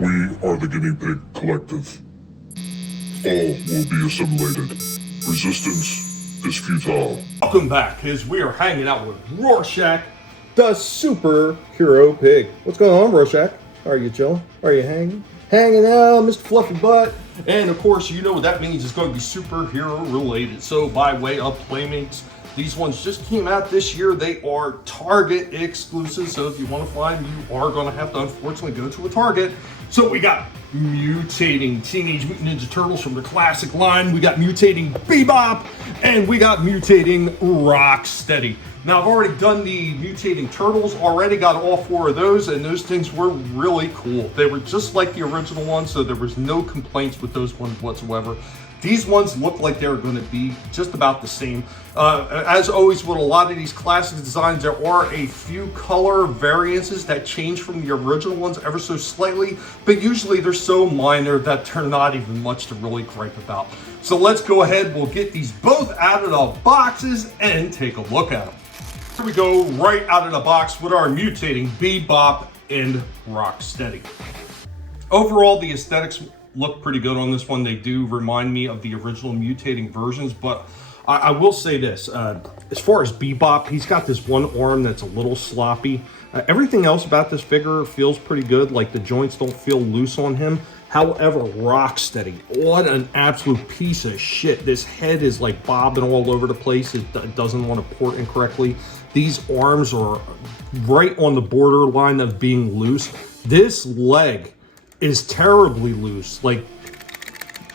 We are the Guinea Pig Collective. All will be assimilated. Resistance is futile. Welcome back, as we are hanging out with Rorschach, the superhero pig. What's going on, Rorschach? Are you chilling? Are you hanging? Hanging out, Mr. Fluffy Butt. And of course, you know what that means. It's going to be superhero related. So by way of Playmates, these ones just came out this year. They are Target exclusive. So if you want to find them, you are going to have to unfortunately go to a Target. So we got mutating Teenage Mutant Ninja Turtles from the classic line. We got mutating Bebop, and we got mutating Rocksteady. Now, I've already done the mutating Turtles, already got all 4 of those, and those things were really cool. They were just like the original ones, so there was no complaints with those ones whatsoever. These ones look like they're going to be just about the same. As always, with a lot of these classic designs, there are a few color variances that change from the original ones ever so slightly, but usually they're so minor that they're not even much to really gripe about. So let's go ahead, we'll get these both out of the boxes and take a look at them. Here we go, right out of the box with our mutating Bebop and Rocksteady. Overall, the aesthetics look pretty good on this one. They do remind me of the original mutating versions, but I will say this, as far as Bebop, he's got this one arm that's a little sloppy. Everything else about this figure feels pretty good, like the joints don't feel loose on him. However, Rocksteady, what an absolute piece of shit. This head is like bobbing all over the place. It doesn't want to port incorrectly. These arms are right on the borderline of being loose. This leg is terribly loose. Like,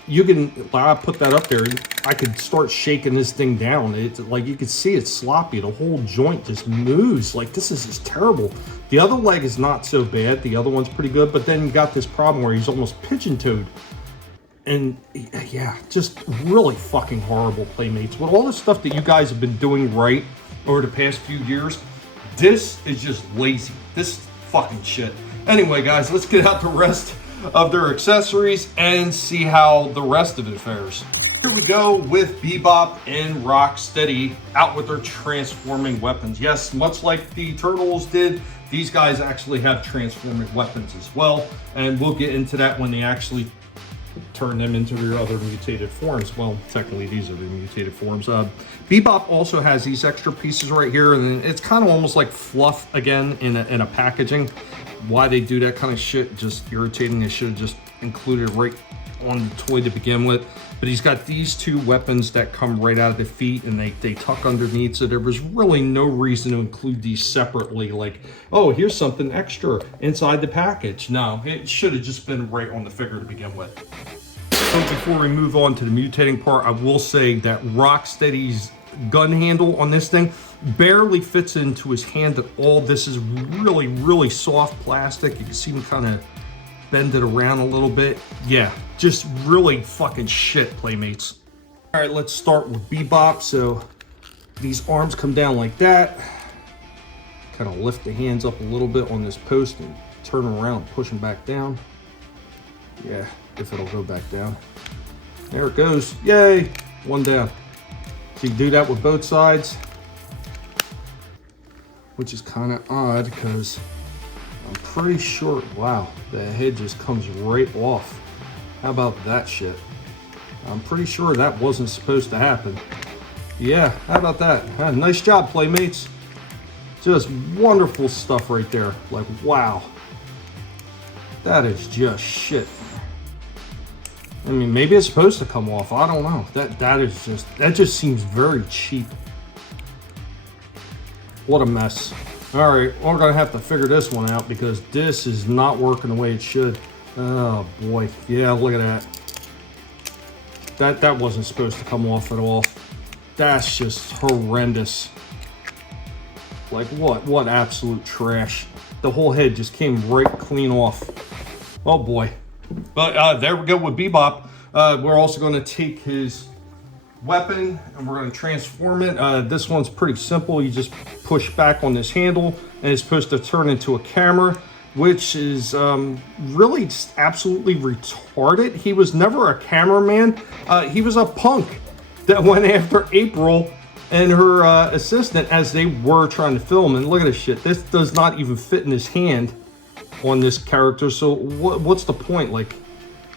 you can, I put that up there, I could start shaking this thing down. It's like, you can see it's sloppy. The whole joint just moves. Like, this is just terrible. The other leg is not so bad. The other one's pretty good, but then you got this problem where he's almost pigeon-toed. And yeah, just really fucking horrible Playmates. With all the stuff that you guys have been doing right over the past few years, this is just lazy. This fucking shit. Anyway, guys, let's get out the rest of their accessories and see how the rest of it fares. Here we go with Bebop and Rocksteady out with their transforming weapons. Yes, much like the Turtles did, these guys actually have transforming weapons as well, and we'll get into that when they actually turn them into their other mutated forms. Well, technically these are the mutated forms. Bebop also has these extra pieces right here, and it's kind of almost like fluff again in a packaging. Why they do that kind of shit, just irritating. They should have just included it right on the toy to begin with. But he's got these 2 weapons that come right out of the feet, and they tuck underneath, so there was really no reason to include these separately, like, oh, here's something extra inside the package. No, it should have just been right on the figure to begin with. So before we move on to the mutating part, I will say that Rocksteady's gun handle on this thing barely fits into his hand at all. This is really, really soft plastic. You can see him kind of bend it around a little bit. Yeah, just really fucking shit, Playmates. All right, let's start with Bebop. So these arms come down like that. Kind of lift the hands up a little bit on this post and turn around and push them back down. Yeah, if it'll go back down. There it goes. Yay, one down. So you do that with both sides, which is kind of odd because I'm pretty sure, wow, the head just comes right off. How about that shit? I'm pretty sure that wasn't supposed to happen. Yeah, how about that? Nice job, Playmates. Just wonderful stuff right there. Like, wow. That is just shit. I mean, maybe it's supposed to come off. I don't know. That just seems very cheap. What a mess. All right, we're gonna have to figure this one out because this is not working the way it should. Oh boy, yeah, look at that. That wasn't supposed to come off at all. That's just horrendous. Like, what absolute trash. The whole head just came right clean off. Oh boy. But there we go with Bebop. We're also going to take his weapon and we're going to transform it. This one's pretty simple. You just push back on this handle and it's supposed to turn into a camera, which is really just absolutely retarded. He was never a cameraman. He was a punk that went after April and her assistant as they were trying to film. And look at this shit. This does not even fit in his hand. on this character. So what's the point? Like,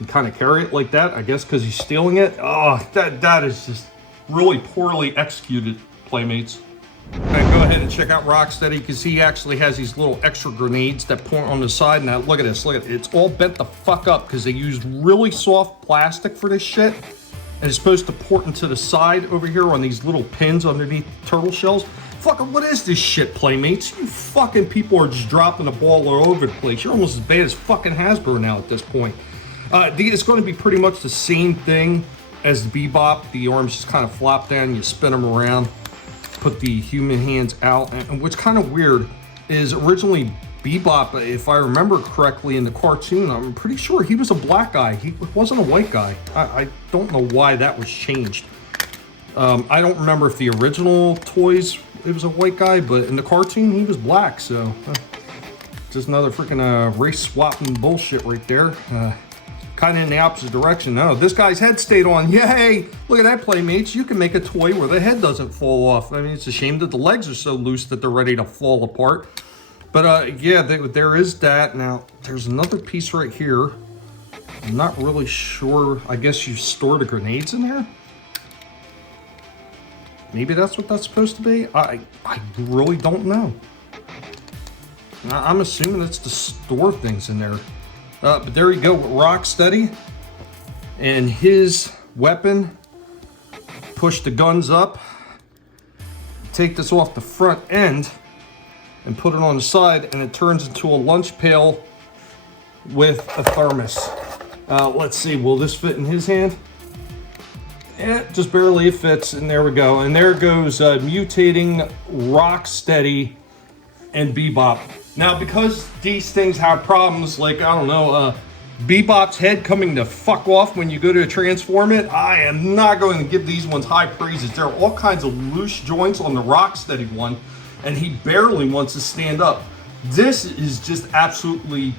you kind of carry it like that, I guess, because he's stealing it. Oh, that is just really poorly executed, Playmates. And go ahead and check out Rocksteady, because he actually has these little extra grenades that point on the side. Now look at this, look at it. It's all bent the fuck up because they used really soft plastic for this shit. And it's supposed to port into the side over here on these little pins underneath turtle shells. Fucking, what is this shit, Playmates? You fucking people are just dropping the ball all over the place. You're almost as bad as fucking Hasbro now at this point. It's going to be pretty much the same thing as the Bebop. The arms just kind of flop down, you spin them around, put the human hands out. And what's kind of weird is originally Bebop, if I remember correctly in the cartoon, I'm pretty sure he was a black guy. He wasn't a white guy. I don't know why that was changed. I don't remember if the original toys, it was a white guy, but in the cartoon, he was black. So just another freaking race swapping bullshit right there. Kind of in the opposite direction. No, this guy's head stayed on. Yay! Look at that, Playmates. You can make a toy where the head doesn't fall off. I mean, it's a shame that the legs are so loose that they're ready to fall apart. But yeah, there is that. Now, there's another piece right here. I'm not really sure. I guess you store the grenades in there? Maybe that's what that's supposed to be? I really don't know. I'm assuming it's to store things in there. But there you go, Rocksteady. And his weapon. Push the guns up. Take this off the front end. And put it on the side, and it turns into a lunch pail with a thermos. Let's see, will this fit in his hand? Yeah, just barely it fits, and there we go. And there goes Mutating Rocksteady and Bebop. Now, because these things have problems, like, I don't know, Bebop's head coming to fuck off when you go to transform it, I am not going to give these ones high praises. There are all kinds of loose joints on the Rocksteady one, and he barely wants to stand up. This is just absolutely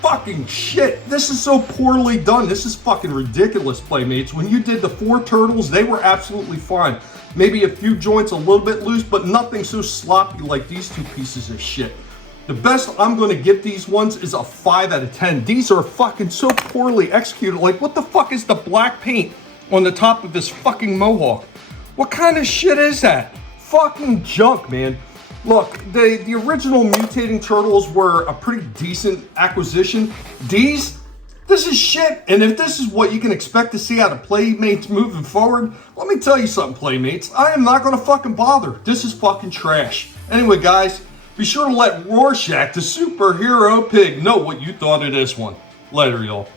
fucking shit. This is so poorly done. This is fucking ridiculous, Playmates. When you did the 4 turtles, they were absolutely fine. Maybe a few joints a little bit loose, but nothing so sloppy like these 2 pieces of shit. The best I'm going to give these ones is a 5 out of 10. These are fucking so poorly executed. Like, what the fuck is the black paint on the top of this fucking mohawk? What kind of shit is that? Fucking junk, man. Look, the original Mutating Turtles were a pretty decent acquisition. This is shit. And if this is what you can expect to see out of Playmates moving forward, let me tell you something, Playmates. I am not going to fucking bother. This is fucking trash. Anyway, guys, be sure to let Rorschach, the superhero pig, know what you thought of this one. Later, y'all.